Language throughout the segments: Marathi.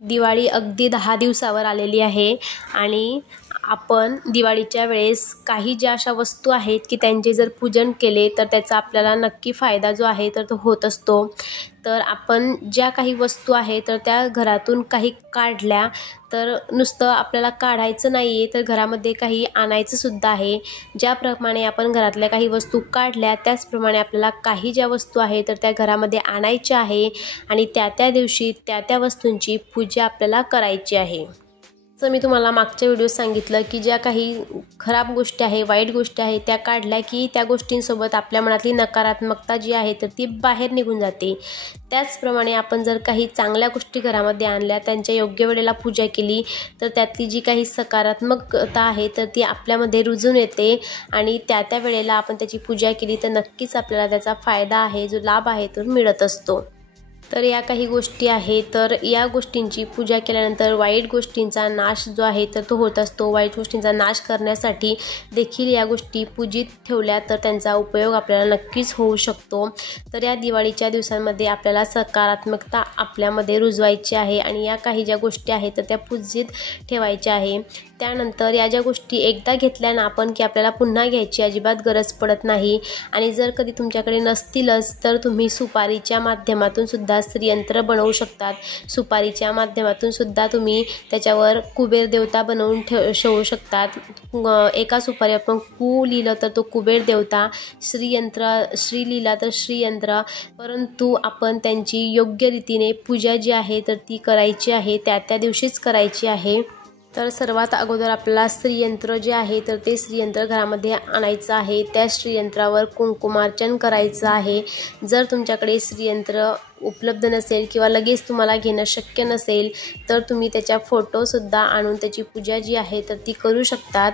दिवाळी अगदी 10 दिवसावर आलेली आहे आणि आपण दिवाळीच्या वेळेस काही ज्या अशा वस्तू आहेत की त्यांचे जर पूजन केले तर त्याचा आपल्याला नक्की फायदा जो आहे तर तो होत असतो। तर आपण ज्या काही वस्तू आहेत तर त्या घरातून काही काढल्या तर नुसतं आपल्याला काढायचं नाही आहे तर घरामध्ये काही आणायचं सुद्धा आहे। ज्याप्रमाणे आपण घरातल्या काही वस्तू काढल्या त्याचप्रमाणे आपल्याला काही ज्या वस्तू आहेत तर त्या घरामध्ये आणायच्या आहे आणि त्या दिवशी त्या वस्तूंची पूजा आपल्याला करायची आहे। जसं मी तुम्हाला मागच्या व्हिडिओत सांगितलं की ज्या काही खराब गोष्टी आहे, वाईट गोष्टी आहेत त्या काढल्या की त्या गोष्टींसोबत आपल्या मनातली नकारात्मकता जी आहे तर ती बाहेर निघून जाते। त्याचप्रमाणे आपण जर काही चांगल्या गोष्टी घरामध्ये आणल्या, त्यांच्या योग्य वेळेला पूजा केली तर त्यातली जी काही सकारात्मकता आहे तर ती आपल्यामध्ये रुजून येते आणि त्या वेळेला आपण त्याची पूजा केली तर नक्कीच आपल्याला त्याचा फायदा आहे, जो लाभ आहे तो मिळत असतो। तर या काही गोष्टी आहेत तर या गोष्टींची पूजा केल्यानंतर वाईट गोष्टींचा नाश जो आहे तर तो होत असतो। वाईट गोष्टींचा नाश करण्यासाठी देखील या गोष्टी पूजित ठेवल्या तर त्यांचा उपयोग आपल्याला नक्कीच होऊ शकतो। तर या दिवाळीच्या दिवसांमध्ये आपल्याला सकारात्मकता आपल्यामध्ये रुजवायची आहे आणि या काही ज्या गोष्टी आहेत तर त्या पूजित ठेवायच्या आहे। त्यानंतर या ज्या गोष्टी एकदा घेतल्या ना आपण की आपल्याला पुन्हा घ्यायची अजिबात गरज पडत नाही आणि जर कधी तुमच्याकडे नसतीलच तर तुम्ही सुपारीच्या माध्यमातून सुद्धा श्रीयंत्र बनवू शकतात। सुपारीच्या माध्यमातून सुद्धा तुम्ही त्याच्यावर कुबेर देवता बनवून ठेवू शकतात। एका सुपारी आपण कु लिहिलं तर तो कुबेर देवता, श्रीयंत्र श्री लिहिला तर श्रीयंत्र, परंतु आपण त्यांची योग्य रीतीने पूजा जी आहे तर ती करायची आहे, त्या दिवशीच करायची आहे। तर सर्वात अगोदर आपल्याला श्रीयंत्र जे आहे तर ते श्रीयंत्र घरामध्ये आणायचं आहे। त्या श्रीयंत्रावर कुंकुमार्चन करायचं आहे। जर तुमच्याकडे श्रीयंत्र उपलब्ध नसेल किंवा लगेच तुम्हाला घेणं शक्य नसेल तर तुम्ही त्याच्या फोटोसुद्धा आणून त्याची पूजा जी आहे तर ती करू शकतात।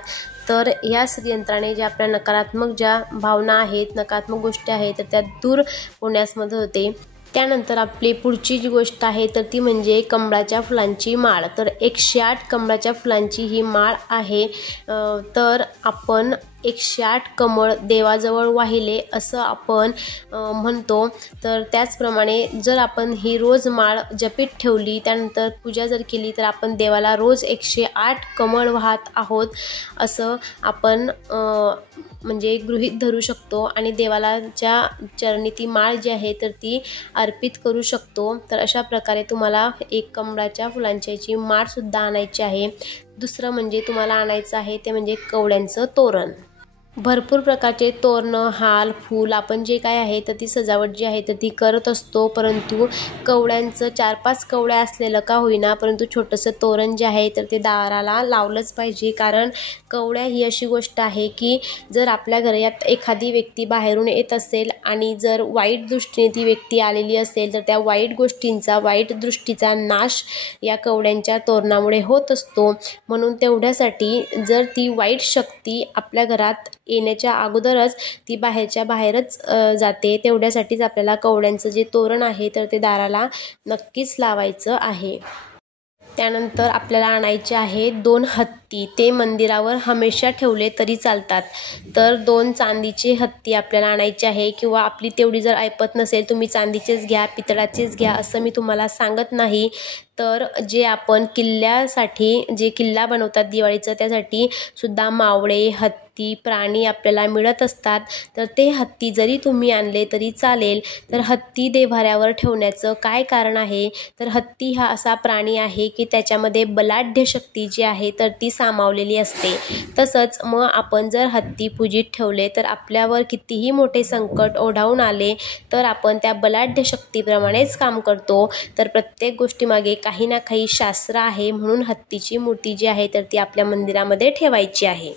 तर या श्रीयंत्राने ज्या आपल्या नकारात्मक ज्या भावना आहेत, नकारात्मक गोष्टी आहेत तर त्या दूर होण्यास मदत होते। त्यानंतर आपली पुढची जी गोष्ट आहे तर ती म्हणजे कमळाच्या फुलांची माळ। तर 108 कमळाच्या फुलांची ही माळ आहे। तर आपण 108 कमळ देवाजवळ वाहिले असं आपण म्हणतो। तर त्याचप्रमाणे जर आपण ही रोज माळ जपीत ठेवली, त्यानंतर पूजा जर केली तर आपण देवाला रोज 108 कमळ वाहत आहोत असं आपण म्हणजे गृहीत धरू शकतो आणि देवालाच्या चरणी ती माळ जी आहे तर ती अर्पित करू शकतो। तर अशा प्रकारे तुम्हाला एक कमळाच्या फुलांची माळसुद्धा आणायची आहे। दुसरं म्हणजे तुम्हाला आणायचं आहे ते म्हणजे कवड्यांचं तोरण। भरपूर प्रकारचे तोरणं, हार, फूल आपण जे काय आहे तर ती सजावट जी आहे तर ती करत असतो, परंतु कवड्यांचं 4-5 कवड्या असलेलं का होईना परंतु छोटंसं तोरण जे आहे तर ते दाराला लावलंच पाहिजे। कारण कवड्या ही अशी गोष्ट आहे की जर आपल्या घरात एखादी व्यक्ती बाहेरून येत असेल आणि जर वाईट दृष्टीने ती व्यक्ती आलेली असेल तर त्या वाईट गोष्टींचा, वाईट दृष्टीचा नाश या कवड्यांच्या तोरणामुळे होत असतो। म्हणून तेवढ्यासाठी जर ती वाईट शक्ती आपल्या घरात येण्याच्या अगोदरच ती बाहेरच्या बाहेरच जाते, तेवढ्यासाठीच आपल्याला कवड्यांचं जे तोरण आहे तर ते दाराला नक्कीच लावायचं आहे। त्यानंतर आपल्याला आणायचे आहे 2 हत्ती। ते मंदिरावर हमेशा ठेवले तरी चालतात। तर 2 चांदीचे हत्ती आपल्याला आणायचे आहे किंवा आपली तेवढी जर ऐपत नसेल तुम्ही चांदीचेच घ्या, पितळाचेच घ्या असं मी तुम्हाला सांगत नाही। तर जे आपण किल्ल्यासाठी जे किल्ला बनवतात दिवाळीचं त्यासाठी सुद्धा मावळे, हत्ती, प्राणी आपल्याला मिळत असतात। तर ते हत्ती जरी तुम्ही आणले तरी चालेल। तर हत्ती देव्हाऱ्यावर ठेवण्याचं काय कारण आहे तर हत्ती हा असा प्राणी आहे की त्याच्यामध्ये बलाढ्य शक्ती जी आहे तर ती सामावलेली असते। तसंच मग आपण जर हत्ती पूजित ठेवले तर आपल्यावर कितीही मोठे संकट ओढावून आले तर आपण त्या बलाढ्य शक्तीप्रमाणेच काम करतो। तर प्रत्येक गोष्टीमागे काही ना काही शास्त्र आहे, म्हणून हत्तीची मूर्ती जी आहे तर ती आपल्या मंदिरामध्ये ठेवायची आहे।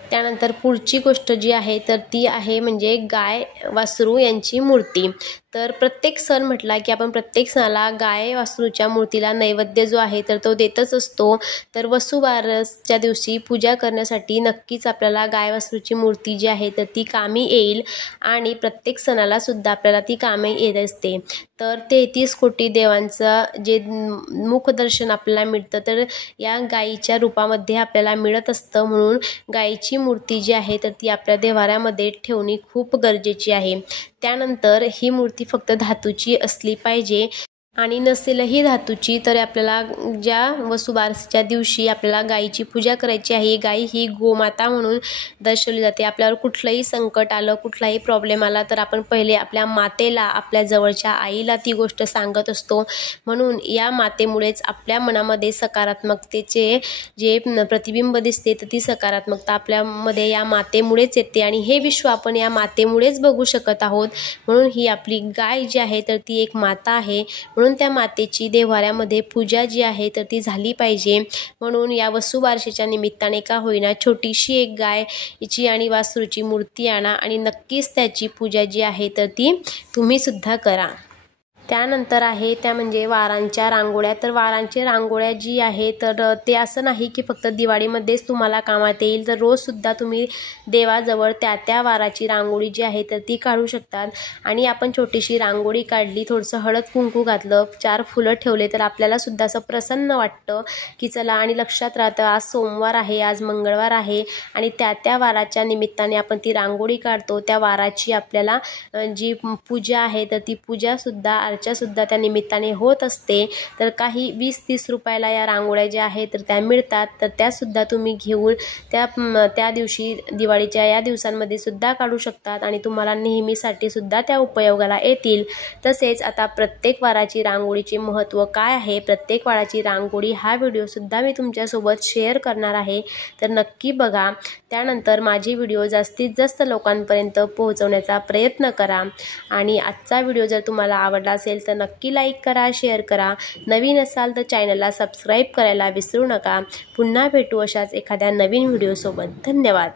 त्यानंतर पुढची गोष्ट जी आहे तर ती आहे म्हणजे गाय वासरू यांची मूर्ती। तर प्रत्येक सण म्हटला की आपण प्रत्येक सणाला गाय वासरूच्या मूर्तीला नैवेद्य जो आहे तर तो देतच असतो। तर वसुबारसच्या दिवशी पूजा करण्यासाठी नक्कीच आपल्याला गाय वासरूची मूर्ती जी आहे तर ती कामी येईल आणि प्रत्येक सणाला सुद्धा आपल्याला ती कामी येत असते। तर 33 कोटी देवांचं जे मुखदर्शन आपल्याला मिळतं तर या गायीच्या रूपामध्ये आपल्याला मिळत असतं, म्हणून गायीची मूर्ती जी आहे तर ती आपल्या देव्हाऱ्यामध्ये ठेवणे खूप गरजेची आहे। त्यानंतर ही मूर्ती फक्त धातूची असली पाहिजे आणि नसेलही धातूची तर आपल्याला ज्या वसुबारसेच्या दिवशी आपल्याला गायीची पूजा करायची आहे. गाय ही गोमाता म्हणून दर्शवली जाते. आपल्यावर कुठलंही संकट आलं, कुठलाही प्रॉब्लेम आला तर आपण पहिले आपल्या मातेला, आपल्या जवळच्या आईला ती गोष्ट सांगत असतो. म्हणून या मातेमुळेच आपल्या मनामध्ये सकारात्मकतेचे जे प्रतिबिंब दिसते तर ती सकारात्मकता आपल्यामध्ये या मातेमुळेच येते आणि हे विश्व आपण या मातेमुळेच बघू शकत आहोत. म्हणून ही आपली गाय जी आहे तर ती एक माता आहे. म्हणून त्या मातेची देव्हाऱ्यामध्ये पूजा जी आहे तर ती झाली पाहिजे. म्हणून या वसुबारसेच्या निमित्ताने का होईना छोटीशी एक गायची आणि वासरूची मूर्ती आणा आणि नक्कीच त्याची पूजा जी आहे तर ती तुम्ही सुद्धा करा. त्यानंतर आहे त्या म्हणजे वारांच्या रांगोळ्या. तर वारांची रांगोळ्या जी आहे तर ते असं नाही की फक्त दिवाळीमध्येच तुम्हाला कामात येईल, तर रोजसुद्धा तुम्ही देवाजवळ त्या वाराची रांगोळी जी आहे तर ती काढू शकतात. आणि आपण छोटीशी रांगोळी काढली, थोडंसं हळद कुंकू घातलं, 4 फुलं ठेवले तर आपल्यालासुद्धा असं प्रसन्न वाटतं की चला. आणि लक्षात राहतं आज सोमवार आहे, आज मंगळवार आहे आणि त्या वाराच्या निमित्ताने आपण ती रांगोळी काढतो. त्या वाराची आपल्याला जी पूजा आहे तर ती पूजासुद्धा सुद्धा त्या निमित्ताने होत असते. तर काही 20-30 रुपयाला या रांगोळ्या ज्या आहेत तर त्या मिळतात. तर त्यासुद्धा तुम्ही घेऊन त्या दिवशी दिवाळीच्या या दिवसांमध्ये सुद्धा काढू शकतात आणि तुम्हाला नेहमीसाठी सुद्धा त्या उपयोगाला येतील. तसेच आता प्रत्येक वाराची रांगोळीचे महत्त्व काय आहे, प्रत्येक वाराची रांगोळी हा व्हिडिओसुद्धा मी तुमच्यासोबत शेअर करणार आहे. तर नक्की बघा. त्यानंतर माझे व्हिडिओ जास्तीत जास्त लोकांपर्यंत पोहोचवण्याचा प्रयत्न करा. आणि आजचा व्हिडिओ जर तुम्हाला आवडला असेल तर नक्की लाईक करा, शेअर करा. नवीन असाल तर चॅनलला सबस्क्राईब करायला विसरू नका. पुन्हा भेटू अशाच एखाद्या नवीन व्हिडिओसोबत. धन्यवाद.